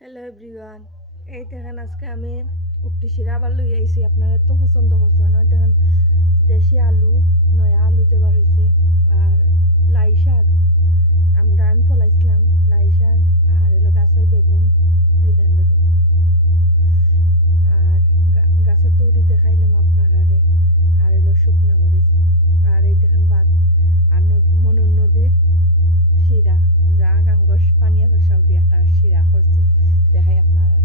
Hello everyone, এই দেখেন আজকে আমি উক্তি শিরা আবার লই আইছি। আপনারা এত পছন্দ করছেন না, দেখেন দেশি আলু, নয়া আলু যে বাড়াইছে, আর লাই শাক। আমি ফলাইছিলাম লাই শাক, আর হলো গাছের বেগুন, এই ধান বেগুন, আর গাছের তৈরি দেখাইলাম আপনারা, আর হলো শুকনা মরিচ, আর এই দেখেন ভাত, আর মনুর নদীর শিরা, যা গাঙ্গস পানি আছে সব দিয়ে একটা শিরা করছি, দেখাই আপনারা।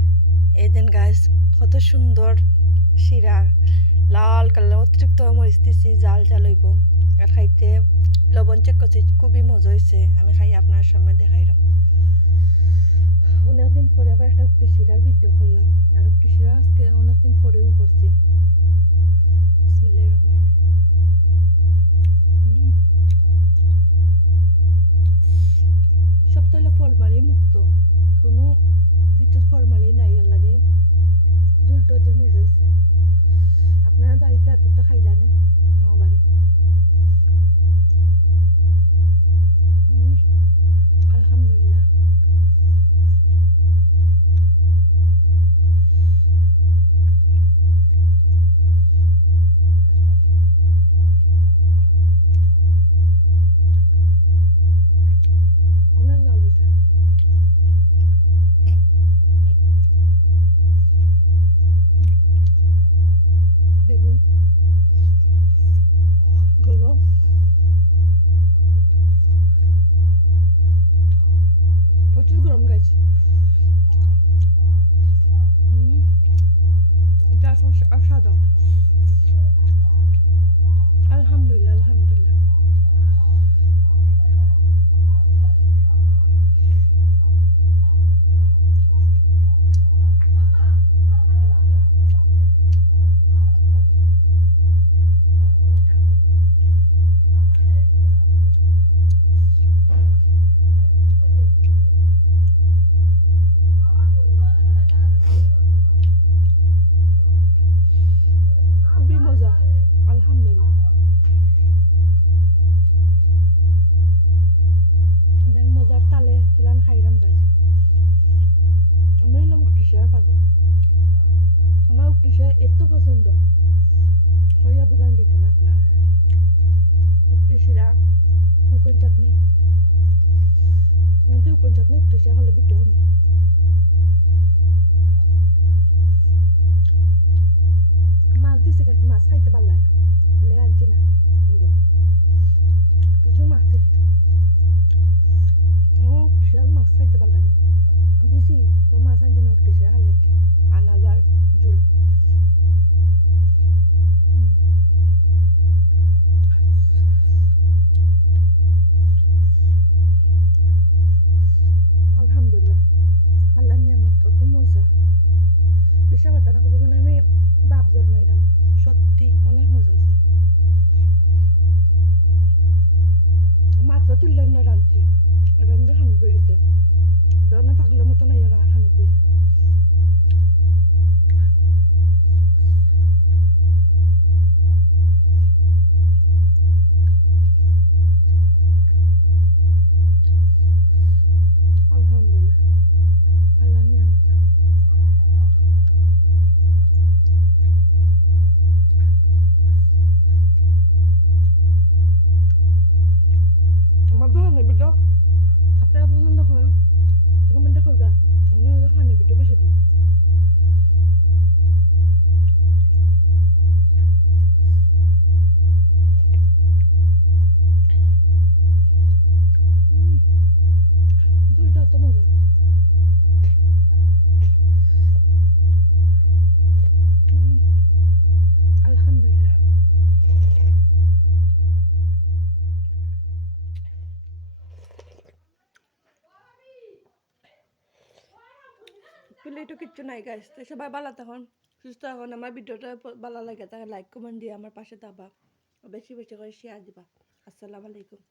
এই দেন গাছ কত সুন্দর শিরা, লাল কালার, অতিরিক্ত মরিচ দিছি, জাল জাল হইব। আর খাইতে লবণ চেক করছি, খুবই মজা হয়েছে। আমি খাই আপনার সামনে দেখাইলাম। অনেকদিন পরে আবার একটা উক্তি শিরার ভিডিও করলাম, আর উক্তি শিরা আজকে অনেকদিন পরেও করছি। বিসমিল্লাহির রহমানির রহিম। সব তো হলো ফলমালি মুক্ত, কোনো কিছু ফলমালি নাই, এর লাগে ঝুলটো যে মজা হয়েছে। আপনারা বাড়িতে এত তো খাইলানে আমার বাড়িতে। আলহামদুলিল্লাহ। অনেক ভালো হয়েছে। বেগুন গরম, প্রচুর গরম গাইছে। এটা অসাধারণ। আলহামদুলিল্লাহ, আলহামদুলিল্লাহ। খুবই মজা, আলহামদুলিল্লাহ। মজার তালে কিলান খাইলাম গাইছে। আমি হলাম উক্তিশা পাগল, আমার উক্তিশা এত পছন্দ হইয়া বুঝান দিতে না আপনার। উক্তিশিরা, উকুন চাটনি, উকুন চাটনি উক্তিশা হলে বিদ্য হন। মাছ দিছে গাছ, মাছ খাইতে পারলাই না, লে আনছি না উড়ো, প্রচুর মাছ দিছে। উক্তিশাল মাছ খাইতে পারলাই না, দিছি তো মাছ আনছে না, উক্তিশা খালি আনছে আনাজার জুল। আলহামদুলিল্লাহ, আল্লাহ নিয়ামত কত মজা। বিশ্বাস করতে না, মানে আমি বাপ জন্মাইলাম, সত্যি অনেক মজা হয়েছে। মাত্র তুললেন না রাঁধছি, রাঁধতে খানি পড়েছে, ধরনের পাগলের মতো নাই খানি পড়েছে। আলহামদুলিল্লাহ, আল্লাহ নিয়ামত। আমার ধরনের ভিডিও আপনারা পছন্দ করেন, কমেন্টে করবা, আমি খানি ভিডিও বেশি দিন। ঝুলটা অত মজা। আলহামদুলিল্লাহ। প্লেটও কিচ্ছু নাই গাইস, তো সবাই ভালো থাকুন, সুস্থ থাকুন। আমার ভিডিওটা ভালো লাগে তাহলে লাইক কমেন্ট দিয়ে আমার পাশে থাকবা, বেশি বেশি করে শেয়ার দিবা। আসসালামু আলাইকুম।